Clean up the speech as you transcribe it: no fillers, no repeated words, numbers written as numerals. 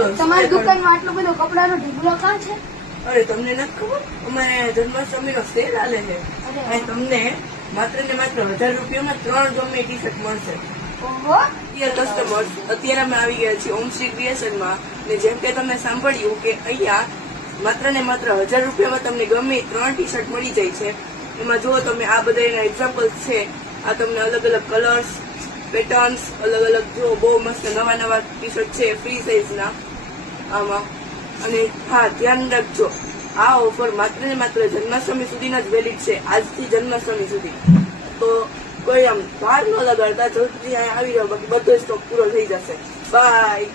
બોલો તમારી દુકાનમાં આટલો બધો કપડાનો ઢગલો કાં છે? અરે તમને નથી ખબર અમે જન્માષ્ટમી નો સેલ હાલે છે અને તમને માત્ર ને માત્ર 1000 રૂપિયામાં 3 ગમે ટી શર્ટ મળશે. ઓહો, કસ્ટમર્સ અત્યારે અમે આવી ગયા છીએ ઓમશ્રી ક્રિએશન માં ને જેમ કે તમે સાંભળ્યું કે અહીંયા માત્ર ને માત્ર 1000 રૂપિયામાં તમને ગમે 3 ટી શર્ટ મળી જાય છે. એમાં જુઓ તમે આ બધા એના એક્ઝામ્પલ્સ છે. આ તમને અલગ અલગ કલર્સ પેટર્ન્સ અલગ અલગ જો બહુ મસ્ત નવા નવા ટી શર્ટ છે ફ્રી સાઇઝ ના આમાં. અને હા ધ્યાન રાખજો આ ઓફર માત્ર ને માત્ર જન્માષ્ટમી સુધીના જ વેલિડ છે, આજથી જન્માષ્ટમી સુધી. તો કોઈ આમ વાર ન લગાડતા જલ્દી અહીંયા આવી રહ્યો, બાકી બધો સ્ટોક પૂરો થઈ જશે. બાય.